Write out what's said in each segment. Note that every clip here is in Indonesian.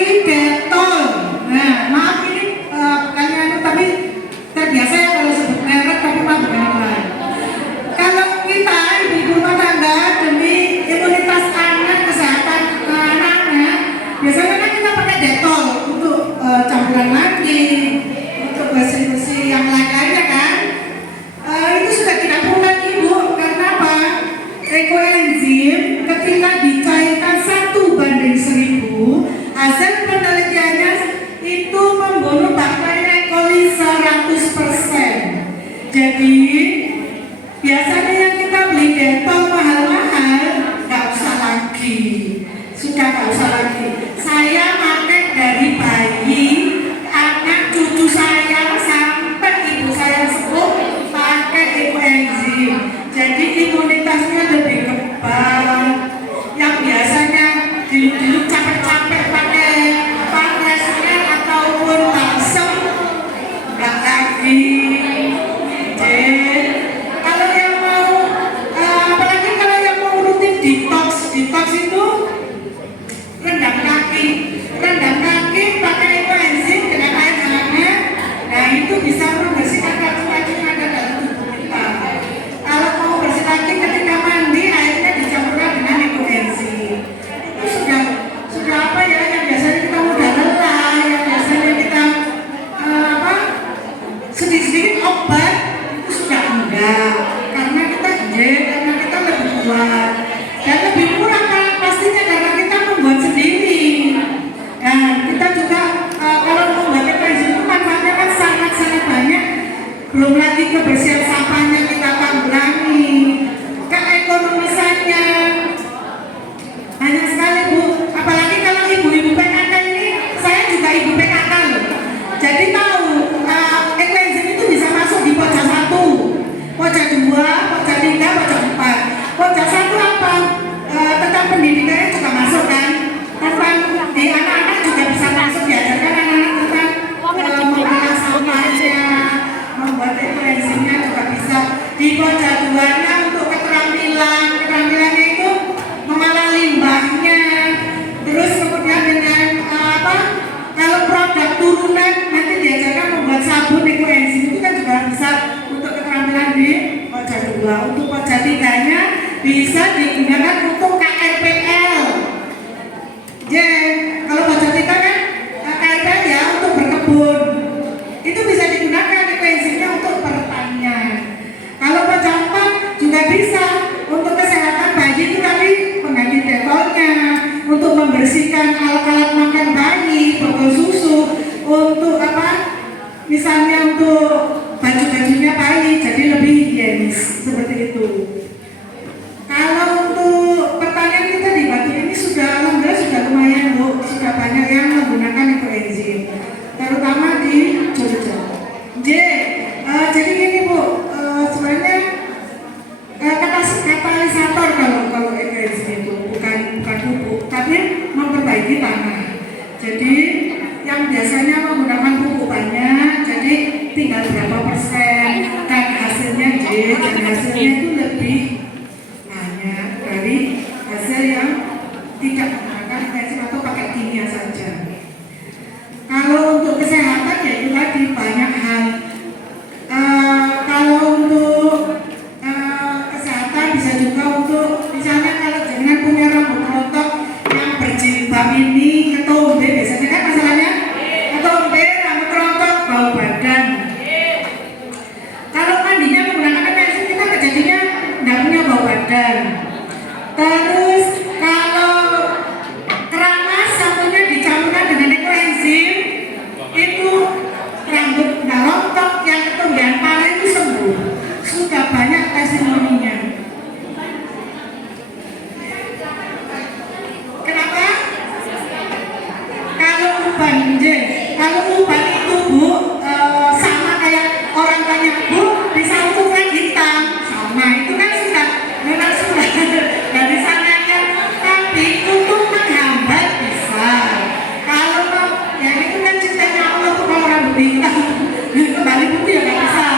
lagi Detol. Nah, maaf ini bukannya tapi terbiasa ya kalau sebut merek tapi mah bukan lain. Kalau kita ibu rumah tangga demi imunitas anak, kesehatan anaknya, biasanya kan kita pakai Detol untuk campuran mandi, untuk bersih-bersih yang lain-lainnya kan. Itu sudah tidak perlu lagi Bu, karena apa? Ekoenzim ketika dicairkan 1:1000, hasil penelitiannya itu membunuh bakteri E. coli 100%. Jadi biasanya yang kita beli Detol mahal-mahal nggak usah lagi, sudah nggak usah lagi. Saya pakai dari bayi, anak cucu saya sampai ibu saya sepuh pakai ekoenzim. Jadi imunitasnya lebih kebal. Yang biasanya dulu capek-capek pakai pankresnya ataupun balsem nggak lagi. Kalau yang mau apalagi kalau yang mau rutin detox itu rendam kaki pakai ekoenzim dengan air hangat. Nah itu bisa membersihkan racun-racun yang ada dalam tubuh kita. Kalau mau bersih lagi ketika mandi, airnya dicampurkan dengan ekoenzim. Itu sudah apa ya, yang biasanya kita mudah lelah, yang biasanya kita sedikit-sedikit obat, itu sudah enggak, karena kita lebih kuat dan lebih murah kan pastinya, karena kita membuat sendiri. Nah kita juga kalau membuat ekoenzim itu manfaatnya kan sangat-sangat banyak, belum lagi kebersihan sampahnya kita tanggulangi, keekonomisannya banyak sekali Bu. Apalagi kalau ibu-ibu PKK ini, saya juga ibu PKK loh, jadi tahu ekoenzim itu bisa masuk di pojok 1, pojok 2, pojok 3, pojok 4. Pojok 1 apa? Tentang pendidikannya juga masuk kan, tentang di anak-anak juga bisa masuk, diajarkan anak-anak tentang memilah sampahnya, membuat ekoenzimnya juga bisa. Di pojok 2-nya untuk keterampilannya itu mengolah limbahnya. Terus kemudian dengan kalau produk turunan nanti diajarkan membuat sabun ekoenzim, itu kan juga bisa untuk keterampilan di pojok 2. Untuk pojok 3-nya bisa digunakan untuk KRPL. Kalau pojok 3 kan KRPL ya untuk berkebun, itu bisa digunakan ekoenzimnya untuk pertanian. Kalau pojok 4 juga bisa untuk kesehatan bayi, itu tadi mengganti Detolnya, untuk membersihkan alat-alat makan bayi, botol susu, untuk misalnya untuk baju-bajunya bayi jadi lebih higienis, seperti itu. Kalau untuk pertanian kita di Batu ini alhamdulillah sudah lumayan Bu, sudah banyak yang menggunakan ekoenzim, terutama di Jogja. Jadi gini Bu, sebenarnya katalisator kalau ekoenzim itu bukan pupuk, tapi memperbaiki tanah. Jadi yang biasanya menggunakan pupuk banyak, jadi tinggal berapa persen, dan hasilnya itu lebih banyak dari hasil yang tidak menggunakan ekoenzim atau pakai kimia saja. Kalau untuk kesehatan ya itu tadi banyak hal. Kalau untuk kesehatan bisa juga untuk misalnya kalau jangan punya rambut rontok yang berjilbab ini, ketombe biasanya kan masalahnya ketombe, rambut rontok, bau badan. Kalau mandinya menggunakan ekoenzim kita jadinya nggak punya bau badan. Terus kalau keramas sabunnya dicampurkan dengan ekoenzim, itu rambut nggak rontok, yang ketombean pala itu sembuh. Sudah banyak testimoninya. Kenapa? Kalau uban itu Bu, sama kayak orang tanya Bu, bisa ukuran hitam sama, itu kan memang sudah dari sananya, tapi untuk menghambat bisa. Kalau ya itu kan ciptanya Allah tuh, kalau rambut hitam kembali putih ya nggak bisa.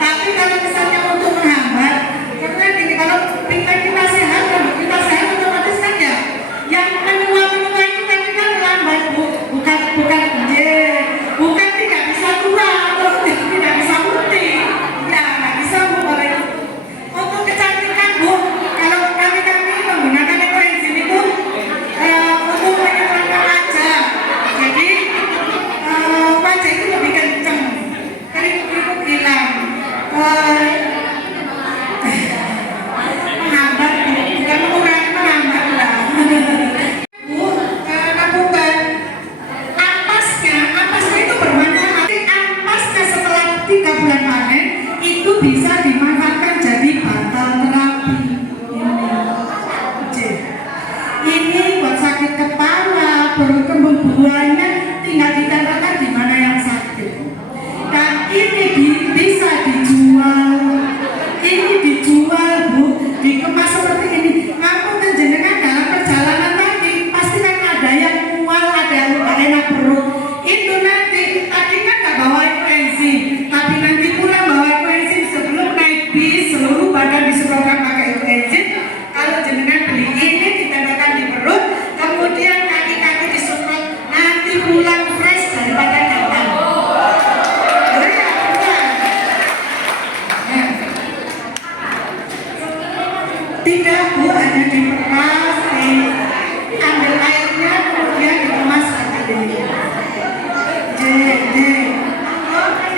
Tapi kalau misalnya untuk menghambat, karena gini, kalau pinggang kita sehat, rambut kita sehat, otomatis kan ya yang menua itu kan kita melambat Bu. pulang fresh daripada datang. Tidak Bu, hanya diperas, diambil airnya, kemudian dikemas seperti ini.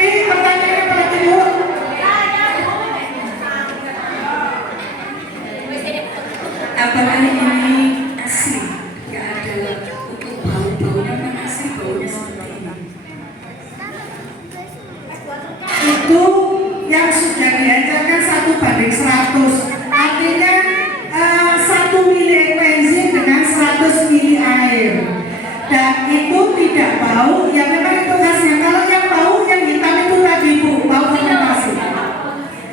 Ini pertanyaannya berarti Bu. Apakah ini asli? Nggak ada untuk bau-baunya, memang asli baunya seperti ini. Itu yang sudah diajarkan 1:100. Artinya 1 mili enzim dengan 100 mili air. Dan itu tidak bau, ya memang itu khasnya. Kalau yang bau yang hitam itu tadi Bu, bau fermentasi.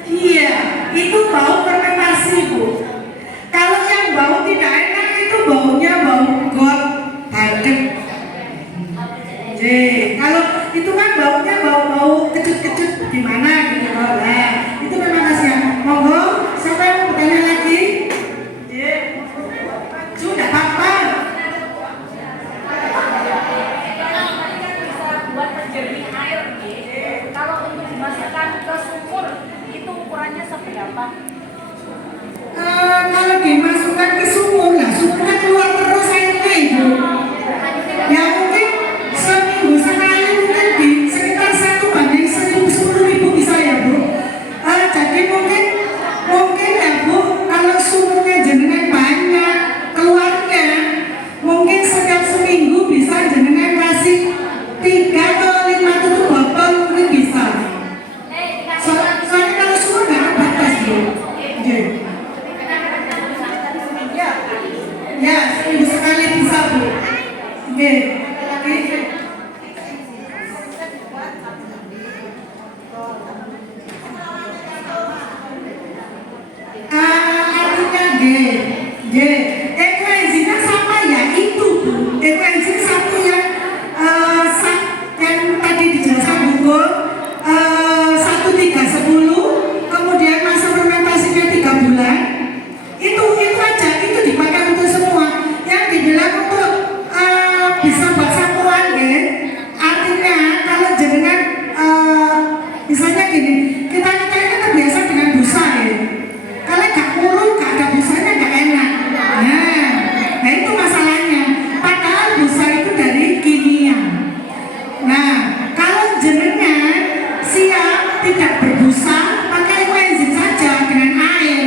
Iya, itu bau fermentasi Bu. Kalau yang bau tidak enak itu baunya bau got, badek. Kalau itu kan baunya bau-bau kecut-kecut gimana gitu. Nah, itu memang khasnya. Monggo, siapa yang mau bertanya lagi? Sudah apa? Buat penjernih air, kalau untuk dimasukkan ke sumur itu ukurannya seberapa? Kalau dimasukkan ke sumur, lah sumurnya keluar terus airnya Ibu. Ya mungkin seminggu sekali, mungkin di sekitar 1:10.000 bisa ya Bu. Jadi mungkin ya Bu, kalau sumurnya jenengan banyak keluarnya, mungkin setiap seminggu bisa jenengan kasih 3 atau 5 tutup botol mungkin bisa. Soalnya kalau sumur nggak ada batas Bu. Ya, seminggu sekali bisa Bu. Artinya ekoenzimnya sama ya itu Bu. Ekoenzim satu yang tadi dijelaskan Bu, 1:3:10, kemudian masa fermentasinya 3 bulan. Itu aja, itu dipakai untuk semua. Yang dibilang untuk bisa buat sapuan ya. Artinya kalau jenengan misalnya gini, kita ini terbiasa dengan busa ya. Kalau gak murung, gak ada busanya gak enak. Nah itu masalahnya. Padahal busa itu dari kimia. Nah kalau jenengan siap tidak berbusa, pakai enzim saja dengan air.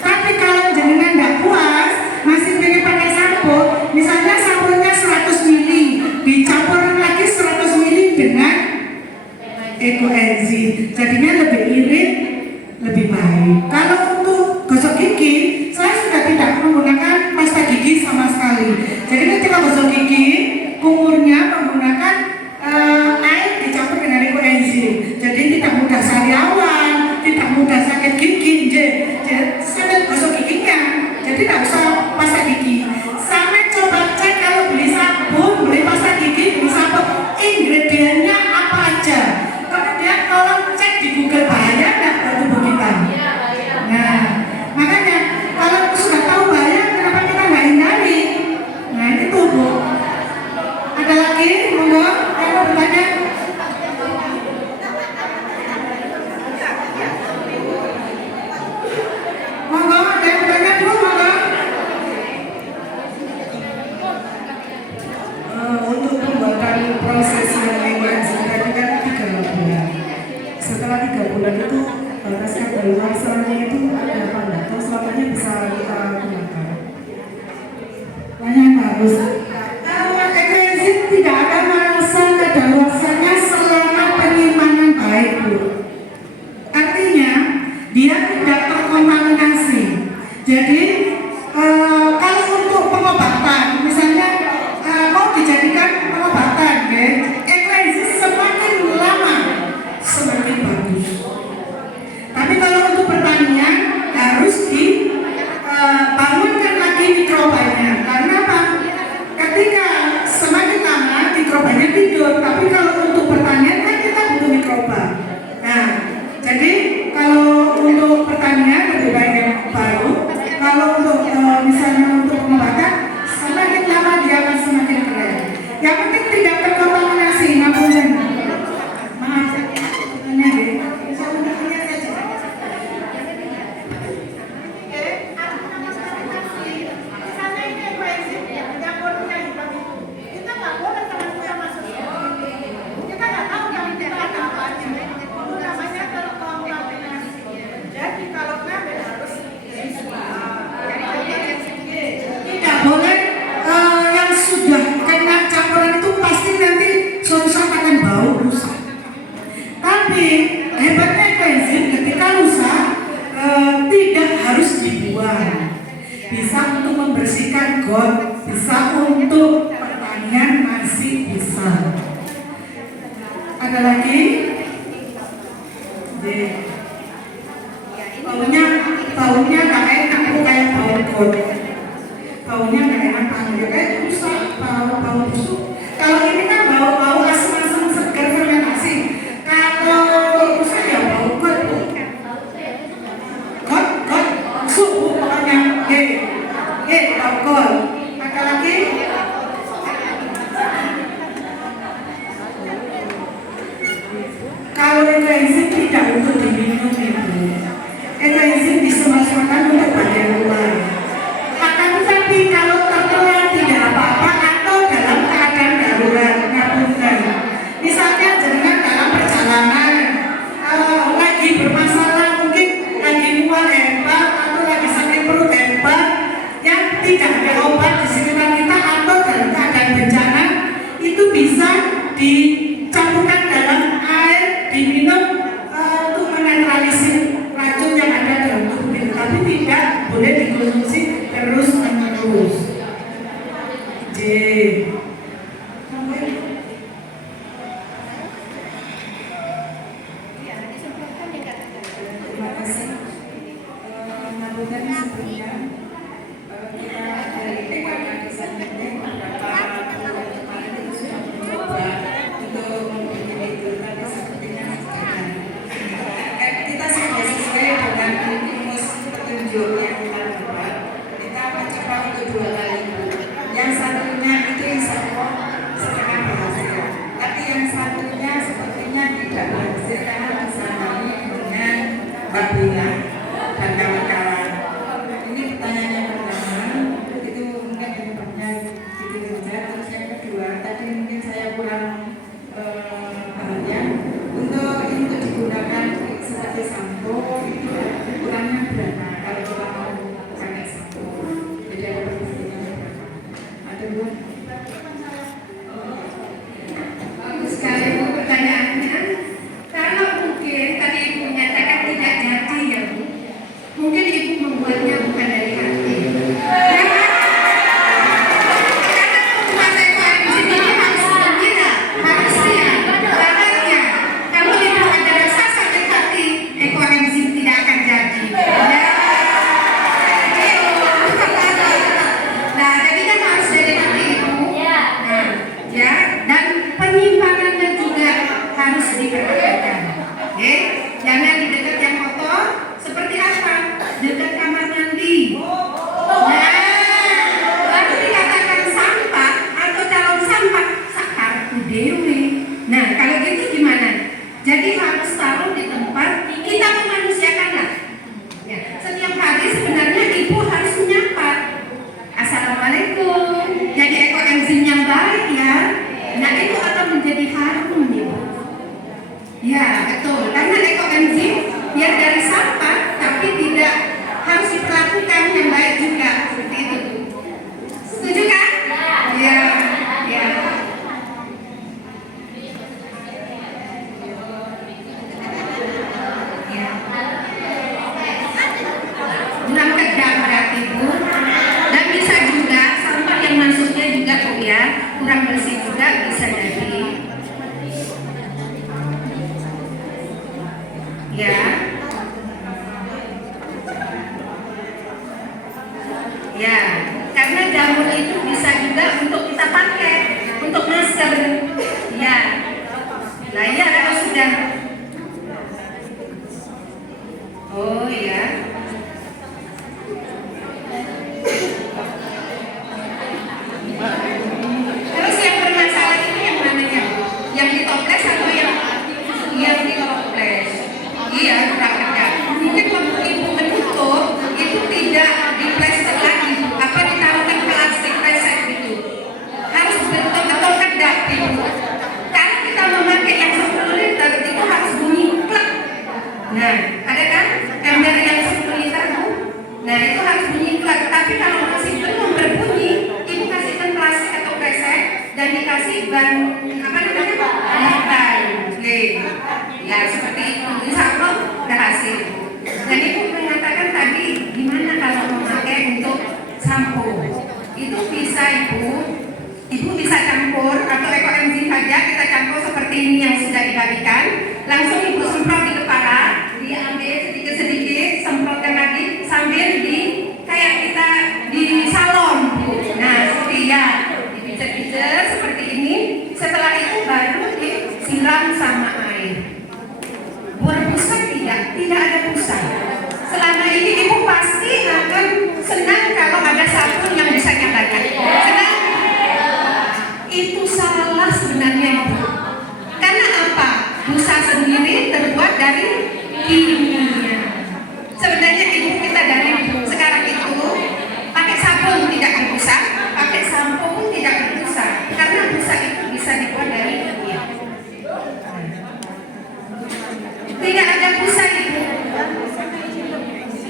Tapi kalau jenengan gak puas, masih pengen pakai sampo, misalnya samponya 100 mili, dicampur lagi 100 mili dengan ekoenzim, jadinya lebih irit, lebih baik. Kalau untuk gosok gigi, saya sudah tidak menggunakan pasta gigi sama sekali. Jadi ketika gosok gigi, kumurnya menggunakan air dicampur dengan ekoenzim. Jadi tidak mudah sariawan, tidak mudah sakit gigi, sampai gosok giginya. Jadi tidak usah pasta gigi. Sampai coba cek kalau beli sabun, beli pasta gigi, beli sabun, ingredientnya apa aja. Kemudian tolong cek di Google bahaya nggak buat tubuh kita. Nah, makanya kalau sudah tahu bahaya, kenapa kita nggak hindari? Nah itu Bu. Ada lagi, monggo, yang mau bertanya? Monggo, ada yang bertanya Bu, monggo. Untuk pembuatan proses yang enzim tadi kan 3 bulan. Setelah 3 bulan itu batas kadaluarsanya itu ada apa enggak? Atau selamanya bisa kita gunakan? Banyak bagus. Ekoenzim tidak ada masa kadaluarsanya kehidupan, bisa untuk membersihkan got, bisa untuk pertanian, masih bisa. Ada lagi? Baunya nggak enak, kayak bau got. Baunya nggak enak banget, kayak rusak, bau busuk. Kalau ini kan bau asam-asam segar fermentasi. Kalau rusak ya bau got, Bu. Got, busuk, Bu, pokoknya. Bau got. Ada lagi? Kalau enzim tidak untuk diminum, Ibu. Enzim disemasukkan untuk bagian luar. Akan tetapi kalau tertelan tidak apa-apa atau dalam keadaan darurat, ngapunten. Misalnya jenengan dalam perjalanan lagi bermasalah, mungkin lagi mual hebat atau lagi sakit perut hebat yang tidak ada obat di sekitar kita atau dalam keadaan bencana, itu bisa dicampurkan dalam air, diminum untuk menetralisir racun yang ada dalam tubuh kita, tapi tidak boleh dikonsumsi terus menerus. J. Terima kasih. Ngapunten sebelumnya kita dari PKK Desa Nyenteng beberapa bulan kemarin itu sudah mencoba untuk membuat itu, tapi sepertinya gagal. Kita sudah sesuai dengan rumus petunjuk yang kita buat. Kita mencoba untuk 2 kali. Yang satunya itu insya Allah setengah berhasil, tapi yang satunya sepertinya tidak berhasil karena bersama dengan Mbak Bina dan kawan-kawan. Ini pertanyaannya pertama, itu mungkin penyebabnya gitu saja. Terus yang kedua, tadi mungkin saya kurang bahannya untuk digunakan sebagai sampo, itu kurangnya berapa kalau kita mau pakai sampo? Jadi ada perbandingannya berapa? Ada Bu? Bagus sekali Bu pertanyaannya. Kalau mungkin tadi Ibu menyatakan tidak jadi ya Bu, mungkin Ibu membuatnya bukan dari hati. Karena membuat ekoenzim ini harus gembira, harus riang, bahagia. Kalau Ibu ada rasa sakit hati, ekoenzim tidak akan jadi. Nah, jadi kan harus dari hati Ibu. Nah, ya, dan penyimpanannya juga harus diperhatikan. Oke, jangan di dekat yang kotor. Seperti apa? Dekat kamar mandi. Nah, baru dikatakan sampah atau calon sampah sakar dewi. Nah, kalau gitu gimana? Jadi harus taruh di tempat kita memanusiakanlah. Ya, setiap hari sebenarnya Ibu harus menyapa. Assalamualaikum. Jadi ekoenzim yang baik ya. Nah, itu akan menjadi harum Ibu. Ya, betul. Karena ekoenzim biar dari sampah tapi tidak harus diperlakukan yang baik juga. Seperti itu. Setuju kan? Ya. Ya. Kurang tegang berarti Bu. Dan bisa juga sampah yang masuknya juga Bu ya, kurang bersih juga bisa jadi. Ya. disiram sama air. Berbusa tidak ada busa. Selama ini ibu pasti akan senang kalau ada sabun yang bisa nyatakan. Senang? Itu salah sebenarnya ibu. Karena apa? Busa sendiri terbuat dari kimia. Sebenarnya ibu kita dari sekarang itu pakai sabun tidak berbusa, pakai sampo pun tidak berbusa. Karena busa itu bisa dibuat dari kimia. Tidak ada busa ibu.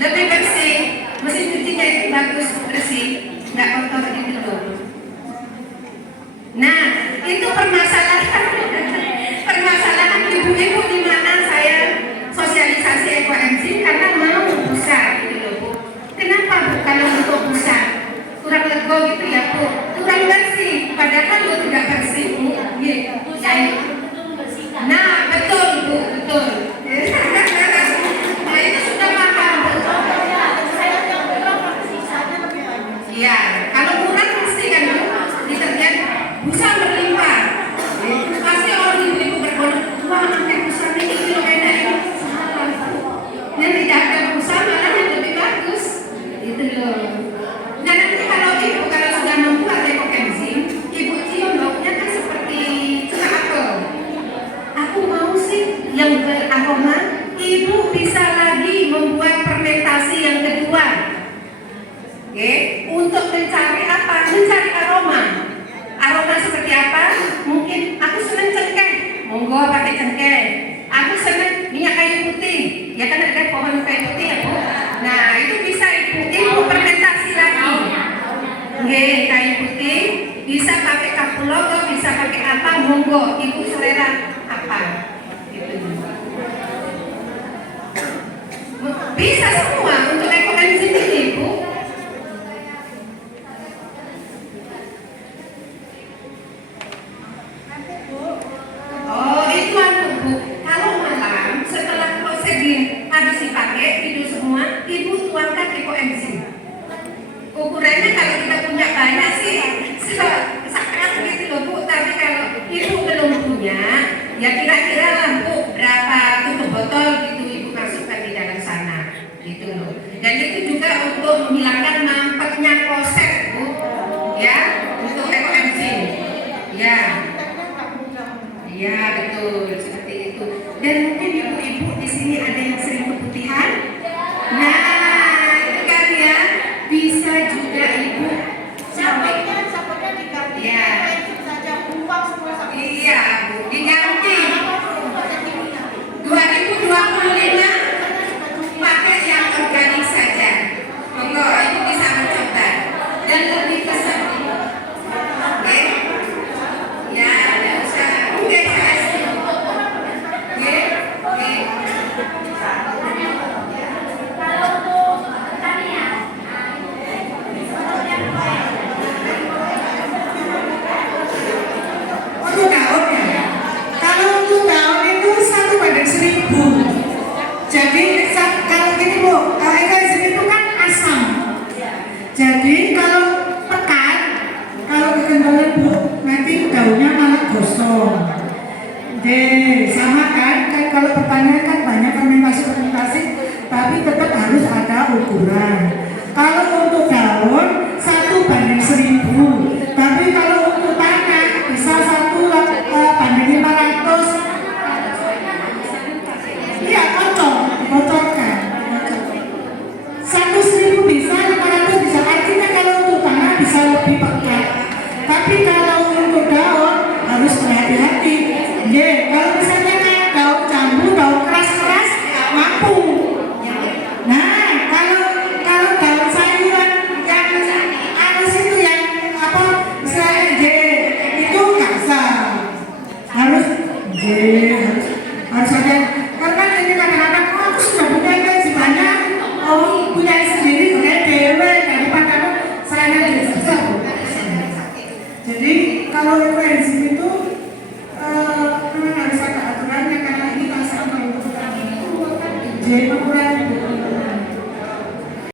Lebih bersih, mesin cucinya itu bagus, bersih, nggak kotor gitu tuh. Nah, itu permasalahan ibu-ibu di mana saya sosialisasi ekoenzim karena mau busa gitu loh Bu. Kenapa Bu kalau untuk busa kurang lego gitu ya Bu? Kurang bersih, padahal lo tidak bersih Bu. Nah, betul Bu, betul. Nah, itu sudah mahal Bu. Iya, kalau kurang pasti kan Bu, deterjen busa berlimpah. Pasti orang ibu-ibu berbondong, wah pakai busa ini kilo enak ini. Dan tidak ada busa malah yang lebih bagus. Itu loh. Nah nanti kalau sudah membuat ekoenzim, ibu cium baunya kan seperti cuka apel. Aku mau sih yang beraroma. Ibu bisa lagi membuat fermentasi yang kedua. Oke, untuk mencari apa? Mencari aroma. Aroma seperti apa? Mungkin aku senang cengkeh, monggo pakai cengkeh. Aku senang minyak kayu putih, ya kan ada pohon kayu putih ya Bu. Nah itu bisa ibu fermentasi lagi. Oke, kayu putih bisa pakai kapulaga, bisa pakai apa? Monggo, ibu selera apa? Gitu. Bisa semua untuk ekoenzim ini Bu. Oh itu Bu, kalau malam setelah prosedur habis dipakai itu semua, ibu tuangkan ekoenzim. Ukurannya kalau kita punya banyak sih sekeras gitu loh Bu, tapi kalau ibu belum punya, ya kira-kira lah Bu berapa tutup botol gitu ibu masukkan di dalam sana, gitu loh. Dan itu juga untuk menghilangkan mampetnya kloset Bu, ya untuk ekoenzim, ya. Ya betul seperti itu. Dan mungkin ibu-ibu di sini ada yang sering keputihan. Nah itu kan ya bisa juga ibu Sabunnya diganti. Ya. Saja umpang semua sabun. Iya Bu diganti 2025 pakai yang organik saja. Monggo ibu bisa mencoba dan lebih besar. Oke. Ya ada usaha. Oke. Untuk daun ya. Kalau untuk daun itu 1/1000. Jadi kalau gini Bu, ekoenzim itu kan asam. Jadi kalau pekat, kalau kekentalan Bu, nanti daunnya malah gosong. Sama kan kalau pertanian kan banyak fermentasi, tapi tetap harus ada ukuran. Kalau untuk daun 1/1000, tapi kalau untuk tanah bisa 1/500. Iya, kocorkan. 100.000 bisa, 500 bisa. Artinya kalau untuk tanah bisa lebih pekat. Tapi kalau untuk daun harus berhati-hati. Kalau misalnya kayak daun jambu, daun keras-keras, mampu. Nah, kalau daun sayuran yang halus itu yang apa? Misalnya itu nggak bisa. Harus ada. Karena ini kadang-kadang aku sudah punya gaji banyak, punya sendiri kayak dewe daripada saya susah. Jadi kalau ekoenzim itu memang harus ada aturannya karena ini pasal kalau jadi ukuran